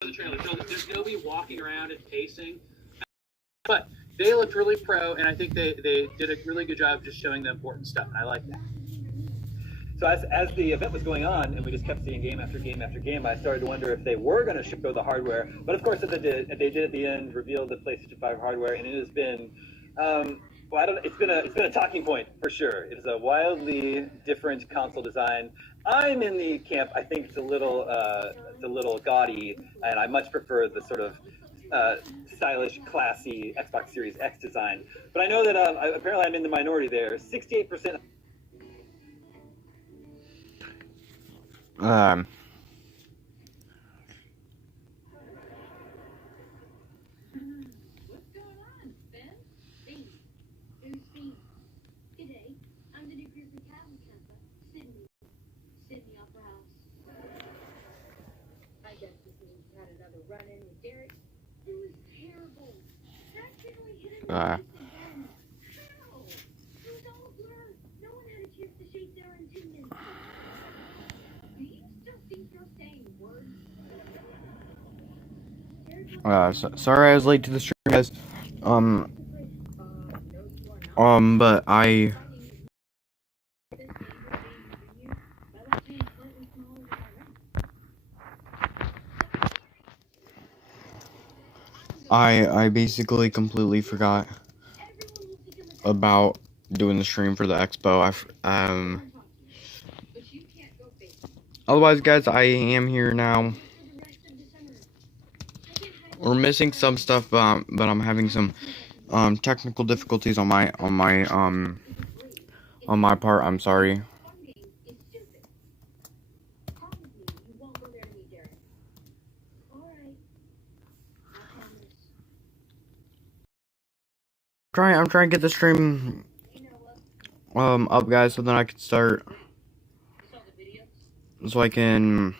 the trailer. So there's nobody walking around and pacing. But they looked really pro, and I think they did a really good job of just showing the important stuff, and I like that. So as the event was going on, and we just kept seeing game after game after game, I started to wonder if they were going to show the hardware. But of course, they did at the end, revealed the PlayStation 5 hardware, and it has been, well, I don't. It's been a talking point for sure. It is a wildly different console design. I'm in the camp. I think it's a little gaudy, and I much prefer the sort of stylish, classy Xbox Series X design. But I know that apparently I'm in the minority there. 68%. What's going on, Ben? Steve. Who's Steve? G'day. I'm the new Grizzly Cattle Camper. Sydney Opera House. I guess this means you had another run-in with Derek. It was terrible. Practically hit him. How? It was all a blur. No one had a chance to shake their intentions. Do you still think you're saying words? Sorry I was late to the stream, guys. But I basically completely forgot about doing the stream for the Expo. Otherwise, guys, I am here now. We're missing some stuff, but I'm having some technical difficulties on my part. I'm sorry. I'm trying to get the stream up, guys, so then I can start. So I can.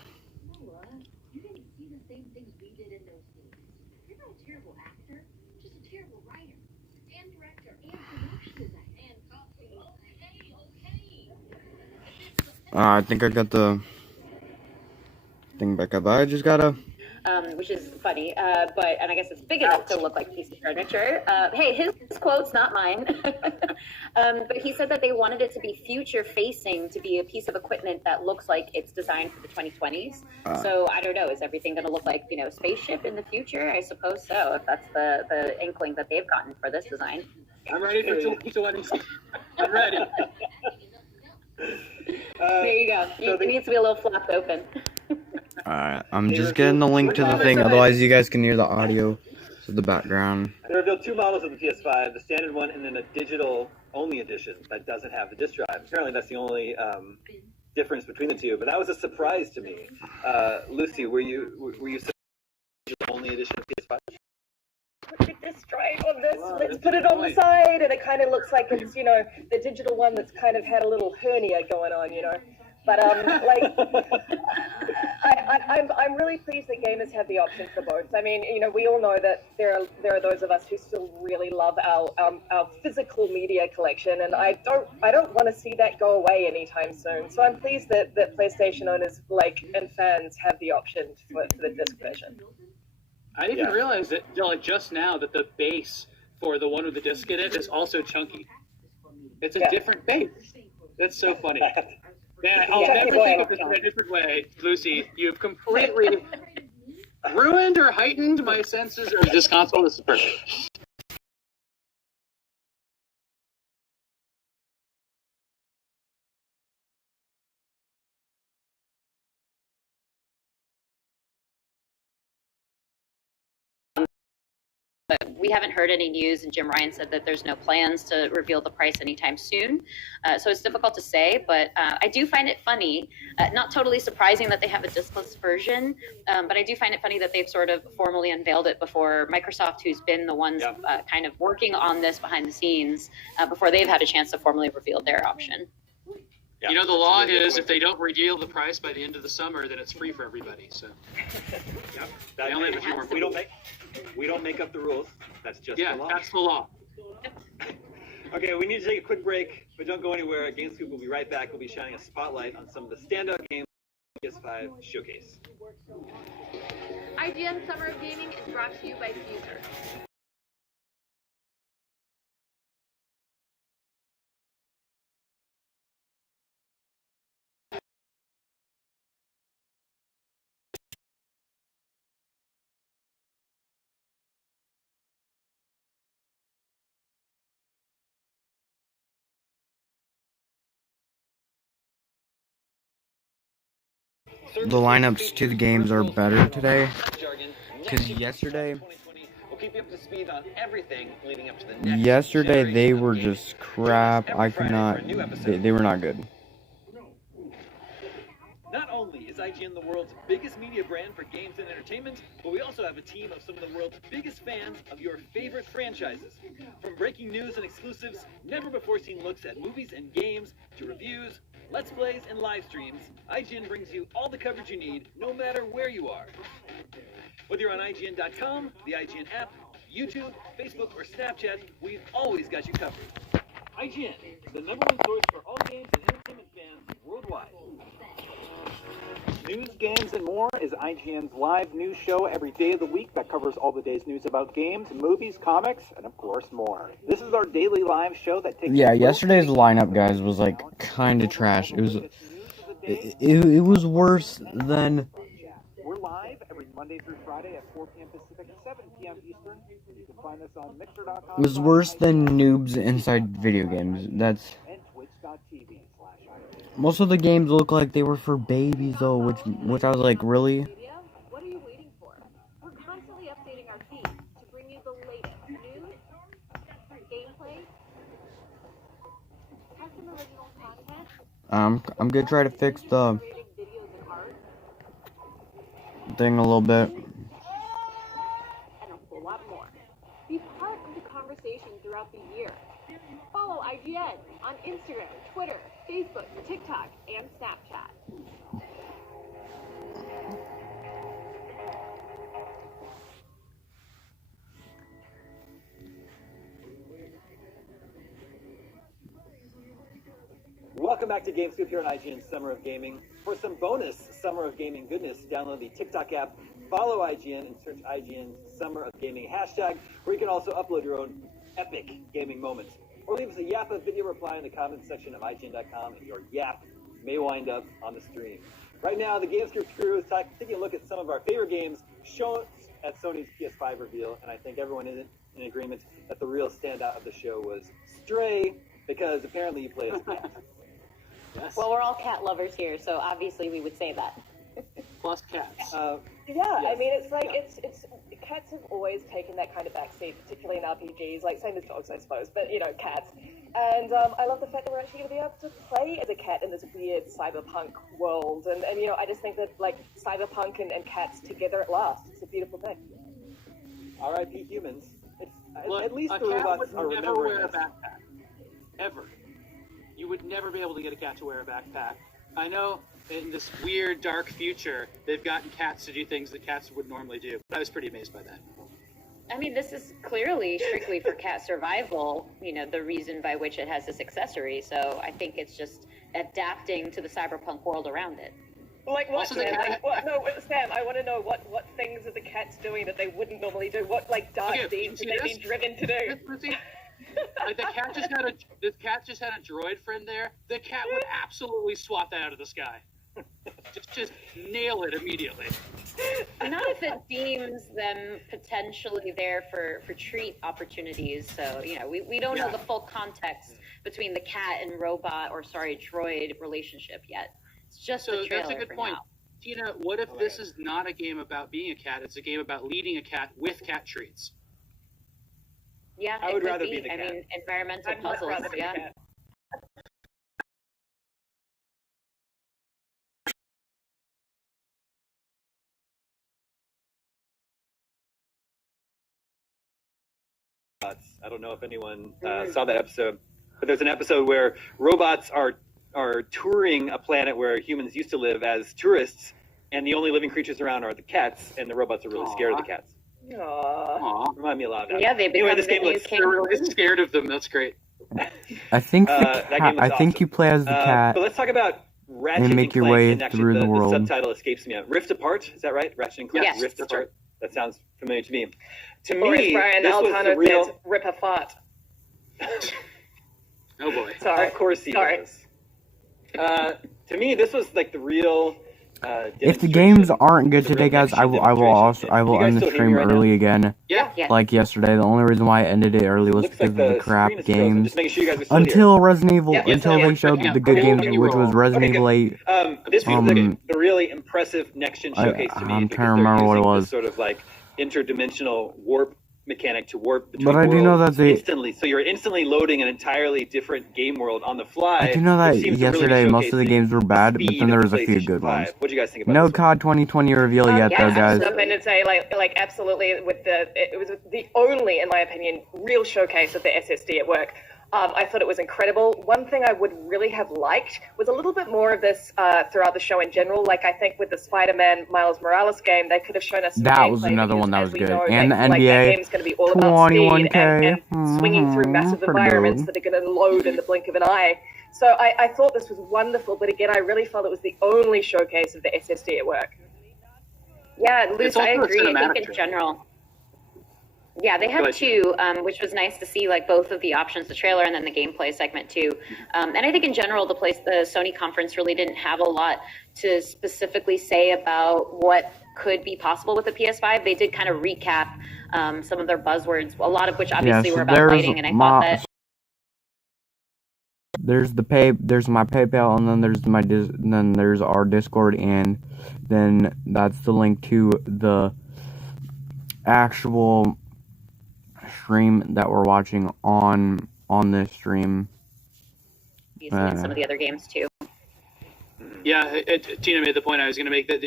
I think I got the thing back up. I just gotta. Which is funny, and I guess it's big enough to look like a piece of furniture. Hey, his quote's not mine. But he said that they wanted it to be future-facing, to be a piece of equipment that looks like it's designed for the 2020s. So I don't know, is everything going to look like, spaceship in the future? I suppose so, if that's the inkling that they've gotten for this design. I'm ready for 2020. I'm ready. There you go. It needs to be a little flapped open. Alright, I'm just getting the link to the thing, otherwise you guys can hear the audio to the background. They revealed two models of the PS5, the standard one and then a digital-only edition that doesn't have the disk drive. Apparently that's the only difference between the two, but that was a surprise to me. Lucy, were you digital-only edition of PS5? Put the disk drive on this, let's put it on the side, and it kind of looks like it's, the digital one that's kind of had a little hernia going on, But I'm really pleased that gamers have the option for both. I mean, we all know that there are those of us who still really love our physical media collection, and I don't want to see that go away anytime soon. So I'm pleased that PlayStation owners and fans have the option for the disc version. I didn't realize that just now that the base for the one with the disc in it is also chunky. It's a different base. That's so funny. Man, I'll never think of this in a different way. Lucy, you've completely ruined or heightened my senses of this console. This is perfect. But we haven't heard any news, and Jim Ryan said that there's no plans to reveal the price anytime soon. So it's difficult to say, but I do find it funny, not totally surprising that they have a diskless version, but I do find it funny that they've sort of formally unveiled it before Microsoft, who's been the ones kind of working on this behind the scenes, before they've had a chance to formally reveal their option. Yeah, the law is if they don't reveal the price by the end of the summer, then it's free for everybody. So, we don't make up the rules. That's just the law. That's the law. Okay, we need to take a quick break, but don't go anywhere. GameScoop will be right back. We'll be shining a spotlight on some of the standout games PS5 showcase. IGN Summer of Gaming is brought to you by Caesar. The lineups to the games are better today, because yesterday they were just crap. I could not, they were not good. Not only is IGN the world's biggest media brand for games and entertainment, but we also have a team of some of the world's biggest fans of your favorite franchises. From breaking news and exclusives, never before seen looks at movies and games, to reviews, let's plays, and live streams, IGN brings you all the coverage you need, no matter where you are. Whether you're on IGN.com, the IGN app, YouTube, Facebook, or Snapchat, we've always got you covered. IGN, the #1 source for all games and entertainment fans worldwide. News, Games, and More is IGN's live news show every day of the week that covers all the day's news about games, movies, comics, and of course more. This is our daily live show that takes... Yeah, yesterday's lineup, guys, was like kind of trash. It was worse than... We're live every Monday through Friday at 4 p.m. Pacific, 7 p.m. Eastern. You can find us on Mixer.com. It was worse than noobs inside video games. That's... And Twitch.tv/IGN. Most of the games look like they were for babies, though, which I was like, really? What are you waiting for? We're constantly updating our feed to bring you the latest news, gameplay, custom original content. I'm gonna try to fix the Videos and art, thing a little bit. and a whole lot more. Be part of the conversation throughout the year. Follow IGN on Instagram, Twitter, Facebook, TikTok, and Snapchat. Welcome back to GameScoop here on IGN Summer of Gaming. For some bonus Summer of Gaming goodness, download the TikTok app, follow IGN, and search IGN Summer of Gaming hashtag, where you can also upload your own epic gaming moments. Or leave us a Yappa video reply in the comments section of IGN.com, and your yap may wind up on the stream. Right now, the GameScoop crew is taking a look at some of our favorite games shown at Sony's PS5 reveal, and I think everyone is in agreement that the real standout of the show was Stray, because apparently you play as a cat. Yes. Well, we're all cat lovers here, so obviously we would say that. Plus cats. Yeah, Yes. I mean, it's like, it's cats have always taken that kind of backseat, particularly in RPGs, like same as dogs, I suppose, but, you know, cats. And I love the fact that we're actually going to be able to play as a cat in this weird cyberpunk world. And you know, I just think that, like, cyberpunk and cats together at last, it's a beautiful thing. R.I.P. humans. Look, at least a the cat robots would are never remembering wear a us. backpack. Ever. You would never be able to get a cat to wear a backpack. I know in this weird, dark future, they've gotten cats to do things that cats would normally do. I was pretty amazed by that. I mean, this is clearly strictly for cat survival, you know, the reason by which it has this accessory. So I think it's just adapting to the cyberpunk world around it. Like what, Also, the Sam? cat- Like, what? No, Sam, I want to know what things are the cats doing that they wouldn't normally do? What, like, dark Okay, deeds see have they this? been driven to do? Like the cat just had a droid friend there. The cat would absolutely swat that out of the sky. just nail it immediately. Not if it deems them potentially there for treat opportunities. So, you know, we don't know the full context between the cat and robot or, droid relationship yet. It's just So a trailer that's a good for point. now. Tina, what if this is not a game about being a cat? It's a game about leading a cat with cat treats. Yeah, I it would could rather be. be the I cat. mean, environmental I'd much puzzles, rather be a yeah. cat. I don't know if anyone saw that episode, but there's an episode where robots are touring a planet where humans used to live as tourists, and the only living creatures around are the cats, and the robots are really scared of the cats. Aww. Aw, Remind me a lot of that. Yeah, they become Anyway, this the game new looks king. they're really scared of them. That's great. I think that game looks I think awesome. you play as the cat. But let's talk about Ratchet and and make your Clank, way and actually through the world. subtitle escapes me. Rift Apart, is that right? Ratchet and Clank, Yes. Rift Apart. That sounds familiar to me. To Or as me, Brian this was the Altano real. says, rip a fart. Oh boy. Sorry. Of course he Sorry. does. To me, this was like the real. If the games demonstration. aren't good It was a today, real guys, I will demonstration. You guys end the still hear me stream right now? early again, Yeah. Yeah. like yesterday. The only reason why I ended it early was Looks because like of the the crap screen is frozen. games. Just making sure you guys are still here. Until Resident Evil, Yeah, yes, until yeah. they showed Yeah. the good games, Okay, which was good. Resident Evil 8. This was Um, the really impressive next-gen showcase to me. I'm because trying to they're remember what it using was. this sort of like interdimensional warp mechanic to warp between But I do know worlds that they- instantly. So you're instantly loading an entirely different game world on the fly. I do know that which seems to really be yesterday most of the showcasing games were bad, but speed then there of was a few PlayStation good 5. ones. What do you guys think about No this one? COD 2020 reveal yet, Yeah, though, guys. jump in and say like absolutely with it was the only, in my opinion, real showcase of the SSD at work. I thought it was incredible. One thing I would really have liked was a little bit more of this throughout the show in general. Like I think with the Spider-Man Miles Morales game, they could have shown us some That was gameplay another because, one that as was we good. know, And the like, that NBA game's going to be all about speed 21K. and swinging through massive Pretty environments good. that are going to load in the blink of an eye. So I thought this was wonderful, but again, I really felt it was the only showcase of the SSD at work. Yeah, Luce, It's also I a agree. I cinematic think in trailer. general. Yeah, they had Go ahead. two, which was nice to see, like both of the options, the trailer and then the gameplay segment too. And I think in general, the Sony conference really didn't have a lot to specifically say about what could be possible with the PS5. They did kind of recap some of their buzzwords, a lot of which obviously were about lighting, and I thought that. There's my PayPal, and then there's our Discord, and then that's the link to the actual stream that we're watching on this stream. And some of the other games too. Yeah, Tina made the point I was going to make, that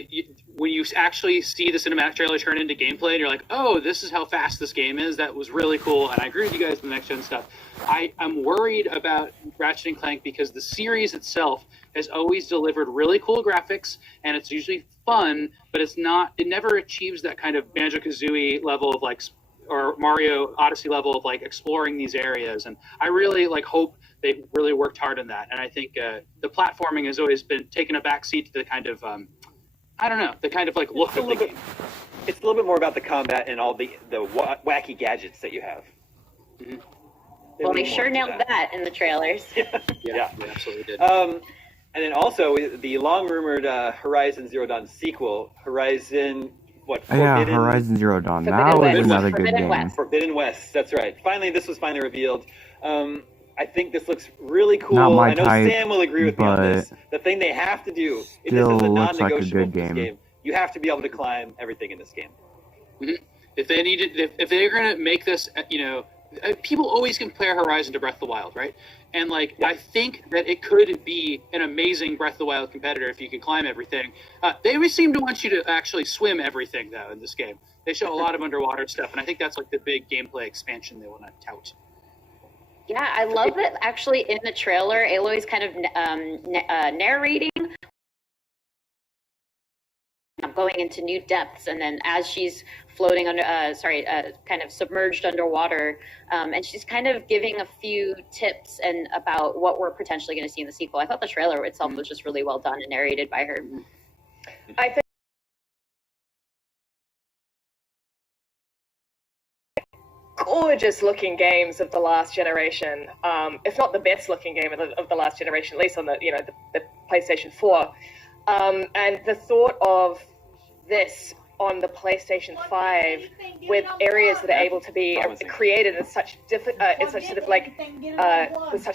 when you actually see the cinematic trailer turn into gameplay and you're like, oh, this is how fast this game is, that was really cool. And I agree with you guys with the next gen stuff. I'm worried about Ratchet and Clank because the series itself has always delivered really cool graphics, and it's usually fun, but it never achieves that kind of Banjo-Kazooie level of like, or Mario Odyssey level of like exploring these areas. And I really hope they really worked hard on that. And I think the platforming has always been taking a backseat to the kind of, I don't know, the kind of like look of the game. It's a little bit more about the combat and all the wacky gadgets that you have. Mm-hmm. Well, they sure nailed that in the trailers. Yeah, they absolutely did. And then also the long-rumored Horizon Zero Dawn sequel, Horizon Horizon Zero Dawn. Forbidden That was West. another good Forbidden game. West. Forbidden West, that's right. This was finally revealed. I think this looks really cool. Not my I know type, Sam will agree with me on but this. The thing they have to do, if this still is a looks like a non-negotiable good for this game. game, you have to be able to climb everything in this game. Mm-hmm. If they're going to make this, people always compare Horizon to Breath of the Wild, right? And I think that it could be an amazing Breath of the Wild competitor if you can climb everything. They always seem to want you to actually swim everything, though, in this game. They show a lot of underwater stuff, and I think that's like the big gameplay expansion they want to tout. Yeah, I love that actually in the trailer, Aloy's kind of narrating, going into new depths, and then as she's floating under, kind of submerged underwater, and she's kind of giving a few tips and about what we're potentially going to see in the sequel. I thought the trailer itself was just really well done and narrated by her. I think gorgeous looking games of the last generation, if not the best looking game of the last generation, at least on the PlayStation 4. And the thought of this on the PlayStation 5 with areas that are able to be created in such with such